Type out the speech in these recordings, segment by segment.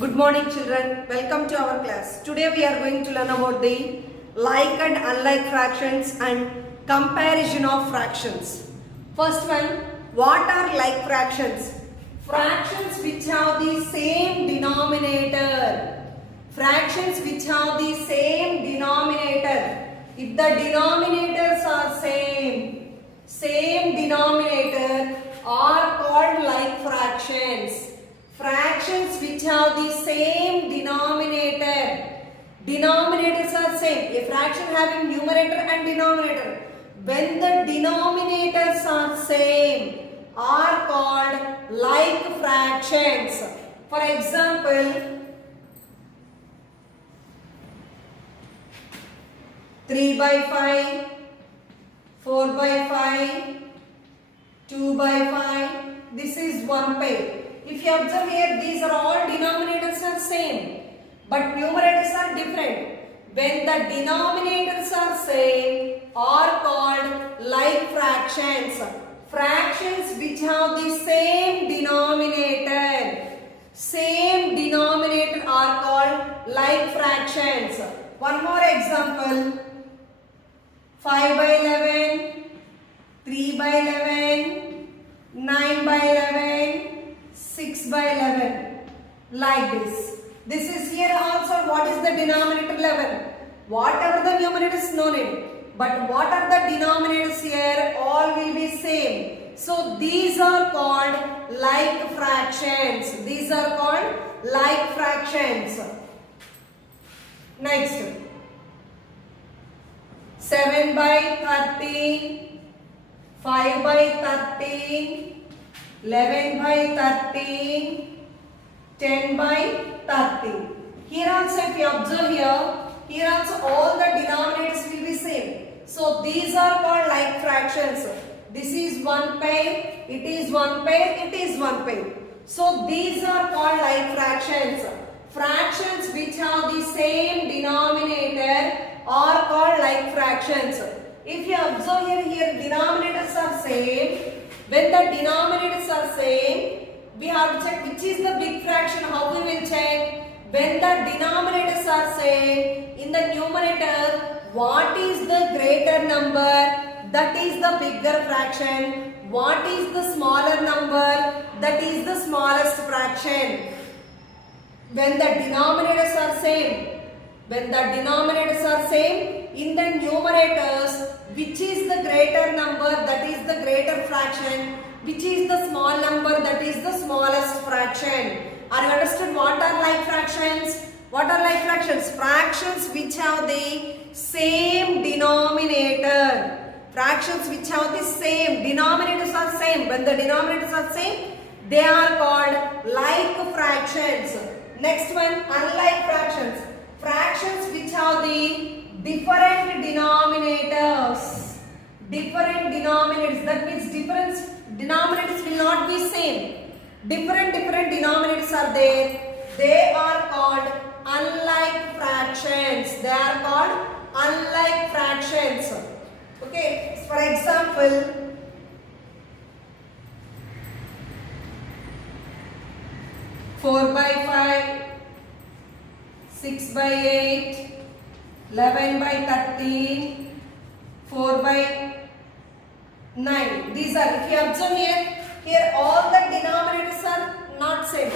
Good morning children, welcome to our class. Today we are going to learn about the like and unlike fractions and comparison of fractions. First one, what are like fractions? Fractions which have the same denominator. Fractions which have the same denominator. If the denominators are same denominator are called like fractions. Fractions which have the same denominator. Denominators are same. A fraction having numerator and denominator. When the denominators are same, are called like fractions. For example, 3 by 5, 4 by 5, 2 by 5. This is 1 pi. If you observe here, these are all denominators are same, but numerators are different. When the denominators are same, are called like fractions. Fractions which have the same denominator are called like fractions. One more example, 5 by 11, 3 by 11, 9 by 11, 6 by 11, like this. This is here also what is the denominator 11. Whatever the numerator is no need. But what are the denominators here? All will be same. So these are called like fractions. These are called like fractions. Next. 7 by 13, 5 by 13, 11 by 13, 10 by 13. Here also if you observe here also all the denominators will be same. So these are called like fractions. This is 1 pair, it is 1 pair, it is 1 pair. So these are called like fractions. Fractions which have the same denominator are called like fractions. If you observe here denominators are same. When the denominators are same, we have to check which is the big fraction. How we will check? When the denominators are same, in the numerator, what is the greater number? That is the bigger fraction. What is the smaller number? That is the smallest fraction. When the denominators are same, in the numerators, which is the greater number, that is the greater fraction, which is the small number, that is the smallest fraction. Are you understood what are like fractions? What are like fractions? Fractions which have the same denominator. Fractions which have the same denominators are same. When the denominators are same, they are called like fractions. Next one, unlike fractions. Fractions which have the different denominators. Different denominators. That means different denominators will not be same. Different denominators are there. They are called unlike fractions. They are called unlike fractions. Okay. For example, four by 5, 6 by 8, 11 by 13, 4 by 9. These are, if you observe here all the denominators are not same.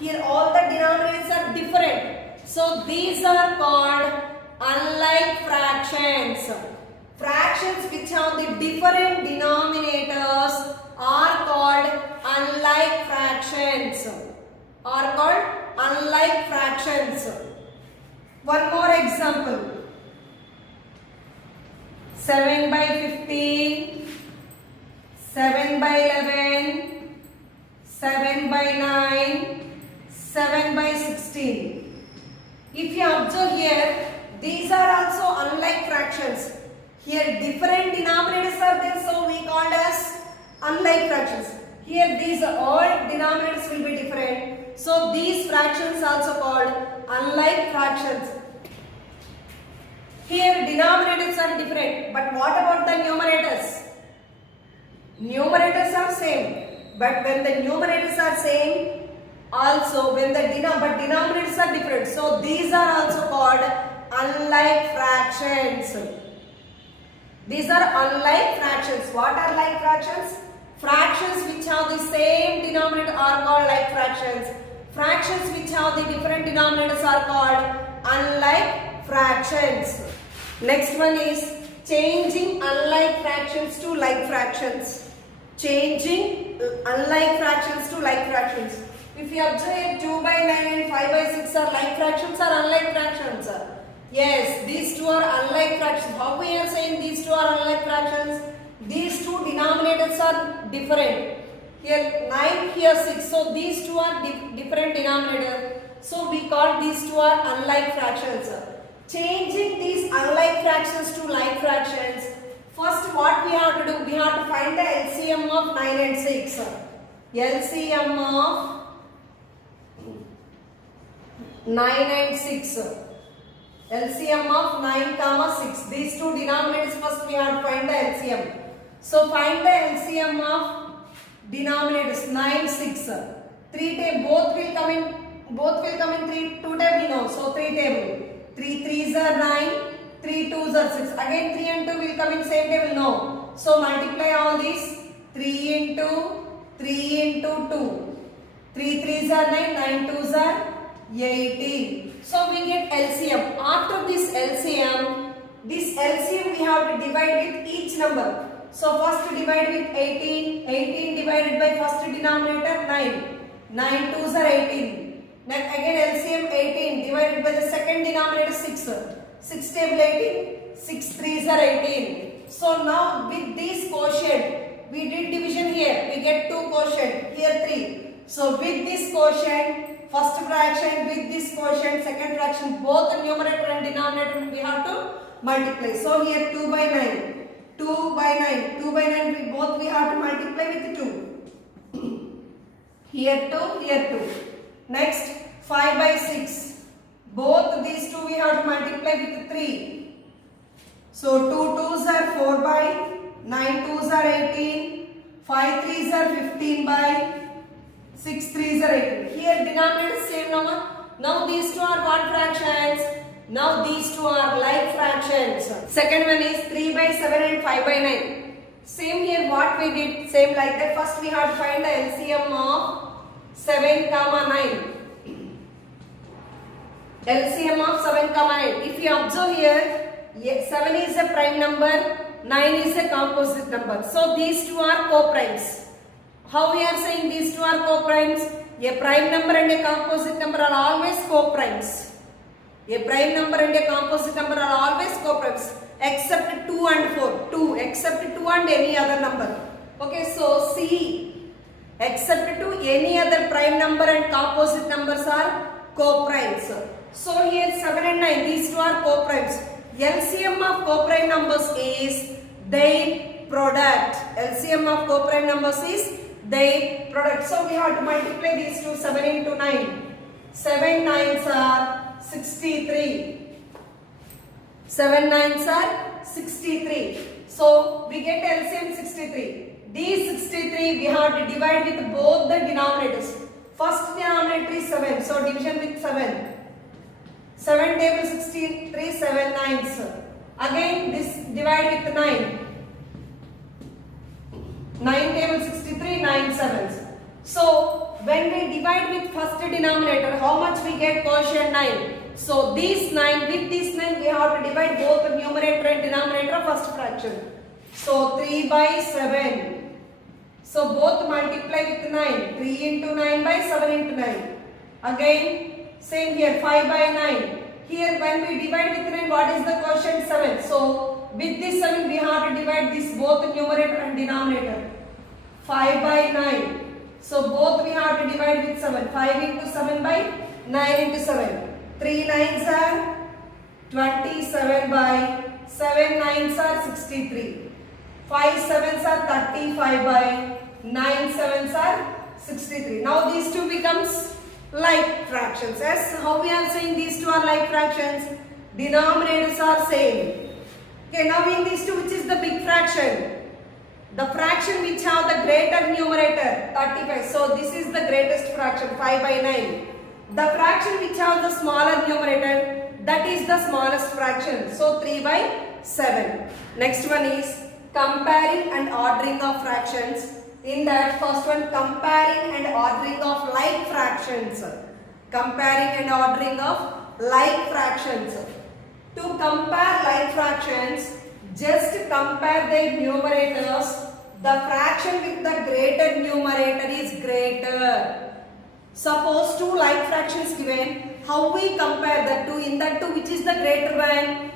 Here all the denominators are different. So these are called unlike fractions. Fractions which have the different denominators are called unlike fractions. Are called unlike fractions. One more example. 7 by 15, 7 by 11, 7 by 9, 7 by 16. If you observe here, these are also unlike fractions. Here different denominators are there, so we called as unlike fractions. Here these all denominators will be different. So these fractions also called unlike fractions. Here denominators are different, but what about the numerators? Numerators are same, but when the numerators are same, Also, when the denominators are different, so these are also called unlike fractions. These are unlike fractions. What are like fractions? Fractions which have the same denominator are called like fractions. Fractions which have the different denominators are called unlike fractions. Next one is changing unlike fractions to like fractions. Changing unlike fractions to like fractions. If you observe 2 by 9 and 5 by 6 are like fractions or unlike fractions? Yes, these two are unlike fractions. How we are saying these two are unlike fractions? These two denominators are different. Here 9, here 6. So these two are different denominators. So we call these two are unlike fractions. Changing these unlike fractions to like fractions. First what we have to do? We have to find the LCM of 9 and 6. LCM of 9 and 6. LCM of 9 comma 6. These two denominators first we have to find the LCM. So find the LCM of denominators 9, 6. 3 table both will come in 3 2 table no. So 3 table. 3 3s are 9, 3 2s are 6. Again 3 and 2 will come in same table no. So multiply all these 3 into 2. 3 3s are 9, 9 2s are 18. So we get LCM. After this LCM we have to divide with each number. So first divide with 18. 18 divided by first denominator 9. 9 2s are 18. Next again LCM 18 divided by the second denominator 6. 6 table 18. 6 3s are 18. So now with this quotient we did division here. We get 2 quotient. Here 3. So with this quotient, first fraction with this quotient, second fraction, both the numerator and denominator we have to multiply. So here 2 by 9. 2 by 9. 2 by 9 we have to multiply with 2. Here 2, here 2. Next 5 by 6. Both these two we have to multiply with 3. So 2 2s are 4 by, 9 2s are 18, 5 3s are 15 by, 6 3s are 18. Here denominator is same number. Now these two are what fractions? Now these two are like fractions. Second one is 3 by 7 and 5 by 9. Same here what we did, same like that. First we have to find the LCM of 7 comma 9. LCM of 7 comma 9. If you observe here, 7 is a prime number, 9 is a composite number. So these two are co-primes. How we are saying these two are co-primes? A prime number and a composite number are always co-primes. A prime number and a composite number are always co-primes except 2 and 4. 2 except 2 and any other number. Okay, so C except 2 any other prime number and composite numbers are co-primes. So here 7 and 9 these two are co-primes. LCM of co-prime numbers is their product. LCM of co-prime numbers is their product. So we have to multiply these two 7 into 9. 7 9s are 63. 7 9s are 63. So we get LCM 63. These 63 we have to divide with both the denominators. First denominator is 7. So division with 7. 7 table 63, 7 9s. Again this divide with 9. 9 table 63, 9 7s. So when we divide with first denominator, how much we get? Quotient 9. So this 9 with this 9 we have to divide both the numerator and denominator of first fraction. So 3 by 7. So both multiply with 9. 3 into 9 by 7 into 9. Again same here 5 by 9. Here when we divide with 9, what is the quotient? 7. So with this 7 we have to divide this both the numerator and denominator. 5 by 9. So both we have to divide with 7. 5 into 7 by 9 into 7. 3 9s are 27 by 7 9s are 63. 5 7s are 35 by 9 7s are 63. Now these two becomes like fractions. Yes, how we are saying these two are like fractions? Denominators are same. Okay, now in these two which is the big fraction? The fraction which have the greater numerator 35. So this is the greatest fraction 5 by 9. The fraction which have the smaller numerator, that is the smallest fraction. So 3 by 7. Next one is comparing and ordering of fractions. In that first one, comparing and ordering of like fractions. Comparing and ordering of like fractions. To compare like fractions, just compare their numerators. The fraction with the greater numerator is greater. Suppose two like fractions given, how we compare the two? In that two, which is the greater one?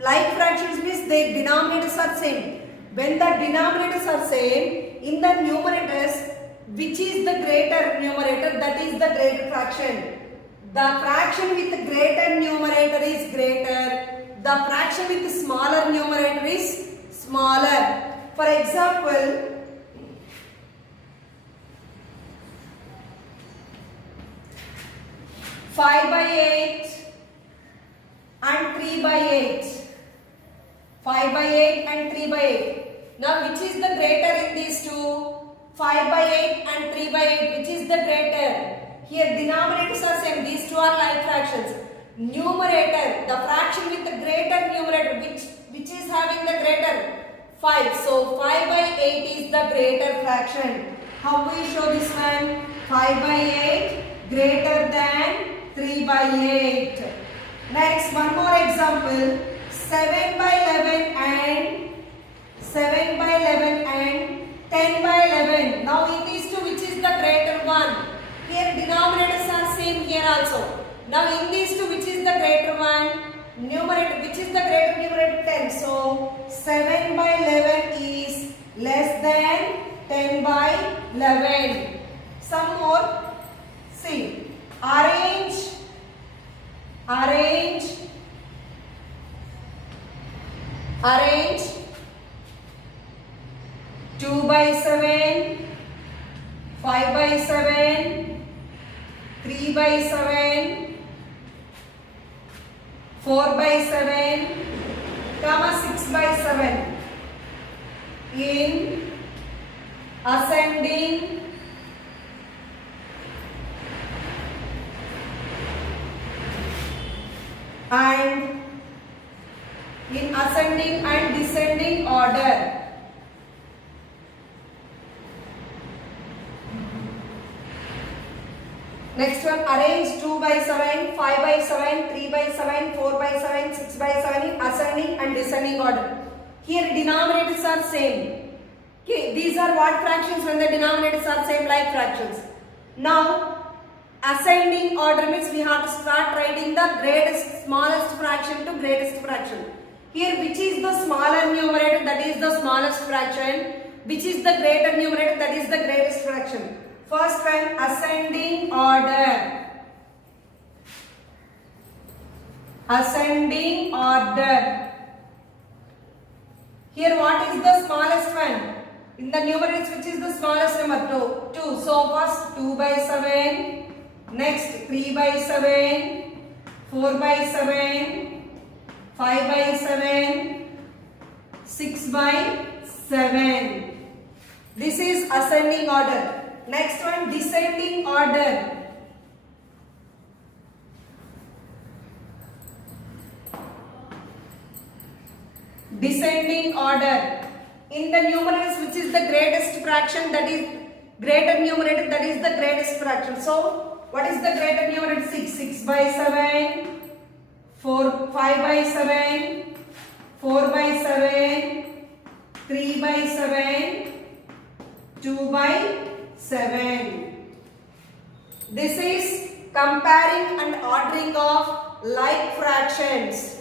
Like fractions means their denominators are same. When the denominators are same, in the numerators, which is the greater numerator, that is the greater fraction. The fraction with the greater numerator is greater. The fraction with the smaller numerator is smaller. For example, 5 by 8 and 3 by 8. 5 by 8 and 3 by 8. Now which is the greater in these two? 5 by 8 and 3 by 8. Which is the greater? Here denominators are same. These two are like fractions. Numerator, the fraction with the greater numerator, which is having the greater 5. So 5 by 8 is the greater fraction. How we show this one? 5 by 8 greater than 3 by 8. Next, one more example. 7 by 11 and 7 by 11 and 10 by 11. Now in these two, which is the greater one? Here denominators are same here also. Now in these two, which is the greater one? Numerator, which is the greater numerator? 10. So 7 by 11 is less than 10 by 11. Some more. See. Arrange 2 by 7, 5 by 7, 3 by 7, 4 by 7, comma 6 by 7 in ascending and descending order. Next one, arrange 2 by 7, 5 by 7, 3 by 7, 4 by 7, 6 by 7 in ascending and descending order. Here denominators are same. Okay, these are what fractions when the denominators are same, like fractions. Now, ascending order means we have to start writing the greatest, smallest fraction to greatest fraction. Here, which is the smaller numerator, that is the smallest fraction. Which is the greater numerator, that is the greatest fraction. First one, ascending order. Ascending order. Here, what is the smallest one? In the numerators, which is the smallest number? 2. So, first 2 by 7. Next, 3 by 7. 4 by 7. 5 by 7. 6 by 7. This is ascending order. Next one, descending order. Descending order. In the numerators, which is the greatest fraction, that is greater numerator, that is the greatest fraction. So, what is the greater numerator? 6. 6 by 7. 5 by 7. 4 by 7. 3 by 7. 2 by 7. This is comparing and ordering of like fractions.